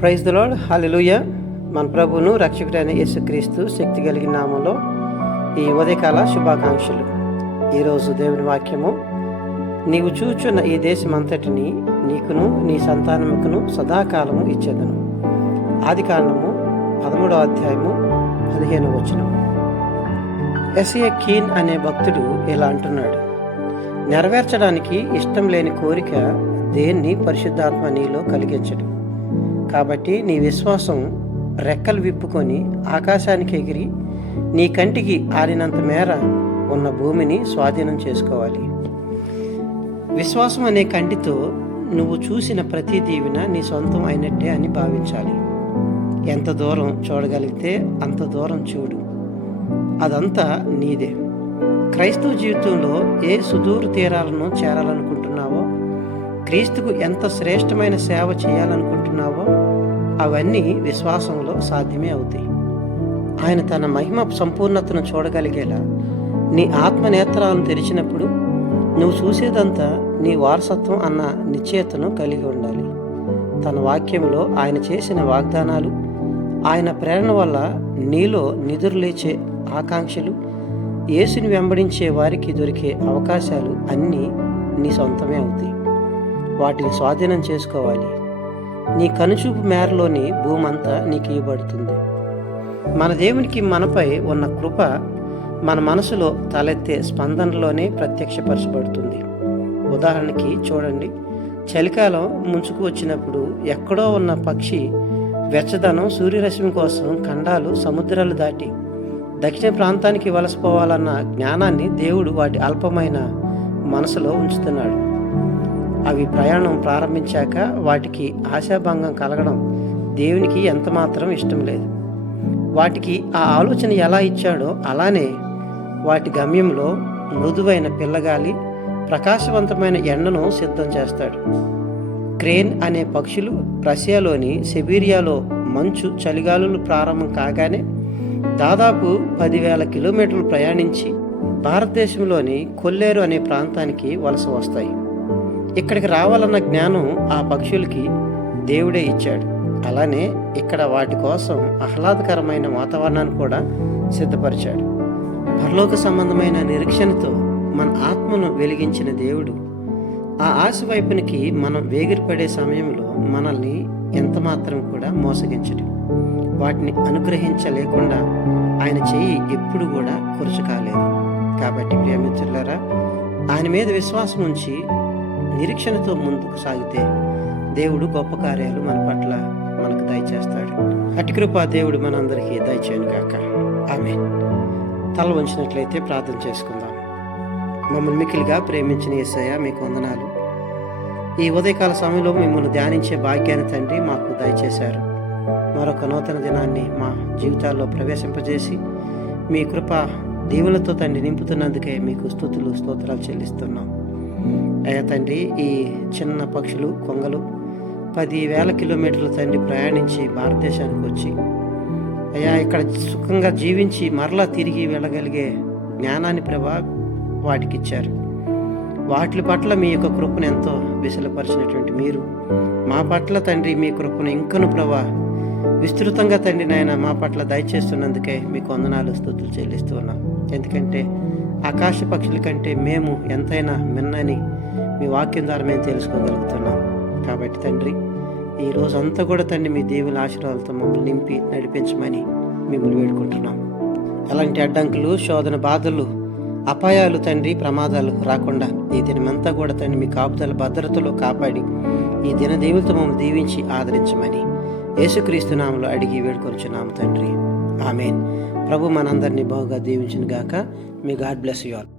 Praise the lord. హల్లెలూయా. మన ప్రభువును రక్షకుడైన యేసుక్రీస్తు శక్తి కలిగిన నామంలో ఈ ఉదయకాల శుభాకాంక్షలు. ఈరోజు దేవుని వాక్యము, నీవు చూచున్న ఈ దేశమంతటిని నీకును నీ సంతానముకును సదాకాలము ఇచ్చేదను. ఆదికాండము 13వ అధ్యాయము 15వ వచనం. ఎస్ఏ కీన్ అనే భక్తుడు ఇలా అంటున్నాడు: నెరవేర్చడానికి ఇష్టం లేని కోరిక దేన్ని పరిశుద్ధాత్మ నీలో కలిగించడు. కాబట్టి నీ విశ్వాసం రెక్కలు విప్పుకొని ఆకాశానికి ఎగిరి నీ కంటికి ఆరినంత మేర ఉన్న భూమిని స్వాధీనం చేసుకోవాలి. విశ్వాసం అనే కంటితో నువ్వు చూసిన ప్రతి దీవెన నీ సొంతం అయినట్టే అని భావించాలి. ఎంత దూరం చూడగలిగితే అంత దూరం చూడు, అదంతా నీదే. క్రైస్తవ జీవితంలో ఏ సుదూర తీరాలను చేరాలనుకుంటున్నావో, క్రీస్తుకు ఎంత శ్రేష్టమైన సేవ చేయాలనుకుంటున్నావో అవన్నీ విశ్వాసంలో సాధ్యమే అవుతాయి. ఆయన తన మహిమ సంపూర్ణతను చూడగలిగేలా నీ ఆత్మనేత్రాలను తెరిచినప్పుడు నువ్వు చూసేదంతా నీ వారసత్వం అన్న నిశ్చయతను కలిగి ఉండాలి. తన వాక్యంలో ఆయన చేసిన వాగ్దానాలు, ఆయన ప్రేరణ వల్ల నీలో నిదురులేచే ఆకాంక్షలు, యేసుని వెంబడించే వారికి దొరికే అవకాశాలు అన్నీ నీ సొంతమే అవుతాయి. వాటిని స్వాధీనం చేసుకోవాలి. నీ కనుచూపు మేరలోని భూమంతా నీకు ఇవ్వబడుతుంది. మన దేవునికి మనపై ఉన్న కృప మన మనసులో తలెత్తే స్పందనలోనే ప్రత్యక్షపరచబడుతుంది. ఉదాహరణకి చూడండి, చలికాలం ముంచుకు వచ్చినప్పుడు ఎక్కడో ఉన్న పక్షి వెచ్చదనం, సూర్యరశ్మి కోసం ఖండాలు, సముద్రాలు దాటి దక్షిణ ప్రాంతానికి వలసపోవాలన్న జ్ఞానాన్ని దేవుడు వాటి అల్పమైన మనసులో ఉంచుతున్నాడు. అవి ప్రయాణం ప్రారంభించాక వాటికి ఆశాభంగం కలగడం దేవునికి ఎంతమాత్రం ఇష్టం లేదు. వాటికి ఆ ఆలోచన ఎలా ఇచ్చాడో అలానే వాటి గమ్యంలో మృదువైన పిల్లగాలి, ప్రకాశవంతమైన ఎండను సిద్ధం చేస్తాడు. క్రేన్ అనే పక్షులు రష్యాలోని సిబీరియాలో మంచు చలిగాలులు ప్రారంభం కాగానే దాదాపు 10,000 కిలోమీటర్లు ప్రయాణించి భారతదేశంలోని కొల్లేరు అనే ప్రాంతానికి వలస వస్తాయి. ఇక్కడికి రావాలన్న జ్ఞానం ఆ పక్షులకి దేవుడే ఇచ్చాడు. అలానే ఇక్కడ వాటి కోసం ఆహ్లాదకరమైన వాతావరణాన్ని కూడా సిద్ధపరిచాడు. పరలోక సంబంధమైన నిరీక్షణతో మన ఆత్మను వెలిగించిన దేవుడు ఆ ఆశ వైపునికి మనం వేగిరపడే సమయంలో మనల్ని ఎంతమాత్రం కూడా మోసగించడు. వాటిని అనుగ్రహించలేకుండా ఆయన చెయ్యి ఎప్పుడు కూడా కురుచు కాలేదు. కాబట్టి ప్రియమిత్రులారా, ఆయన మీద విశ్వాసం ఉంచి నిరీక్షణతో ముందుకు సాగితే దేవుడు గొప్ప కార్యాలు మన పట్ల మనకు దయచేస్తాడు. అట్టి కృప దేవుడు మనందరికీ దయచేయను గాక. ఆమేన్. తల వంచినట్లయితే ప్రార్థన చేసుకుందాం. మమ్మల్ని మిక్కిలిగా ప్రేమించిన యేసయ్య, మీకు వందనాలు. ఈ ఉదయకాల సమయంలో మిమ్మల్ని ధ్యానించే భాగ్యాన్ని తండ్రి మాకు దయచేశారు. మరొక నూతన దినాన్ని మా జీవితాల్లో ప్రవేశింపజేసి మీ కృప దీవులతో తండ్రి నింపుతున్నందుకే మీకు స్తుతులు స్తోత్రాలు చెల్లిస్తున్నాం. అయ్యా తండ్రి, ఈ చిన్న పక్షులు, కొంగలు 10,000 కిలోమీటర్ల తండ్రి ప్రయాణించి భారతదేశానికి వచ్చి అయ్యా ఇక్కడ సుఖంగా జీవించి మరలా తిరిగి వెళ్ళగలిగే జ్ఞానాన్ని ప్రభా వాటికి ఇచ్చారు. వాటి పట్ల మీ యొక్క కృపను ఎంతో విశలపరిచినటువంటి మీరు మా పట్ల తండ్రి మీ కృపను ఇంకను ప్రభా విస్తృతంగా తండ్రి నాయన మా పట్ల దయచేస్తున్నందుకే మీకు వందనాలు స్తుతులు చెల్లిస్తూ ఉన్నాం. ఎందుకంటే ఆకాశ పక్షుల కంటే మేము ఎంతైనా మిన్నని మీ వాక్యం ద్వారా మేము తెలుసుకోగలుగుతున్నాం. కాబట్టి తండ్రి, ఈ రోజంతా కూడా తండ్రి మీ దేవుని ఆశీర్వాదాలతో మమ్మల్ని నింపి నడిపించమని మిమ్మల్ని వేడుకుంటున్నాం. అలాంటి అడ్డంకులు, శోధన, బాధలు, అపాయాలు తండ్రి, ప్రమాదాలు రాకుండా ఈ దినమంతా కూడా తండ్రి మీ కాపుదల భద్రతలో కాపాడి ఈ దిన దేవులతో మమ్మల్ని దీవించి ఆదరించమని యేసుక్రీస్తు నామములో అడిగి వేడుకొంచున్నాము తండ్రి. ఆమేన్. ప్రభు మనందరినీ బాగా దీవించును గాక. మీ గాడ్ బ్లెస్ యు ఆల్.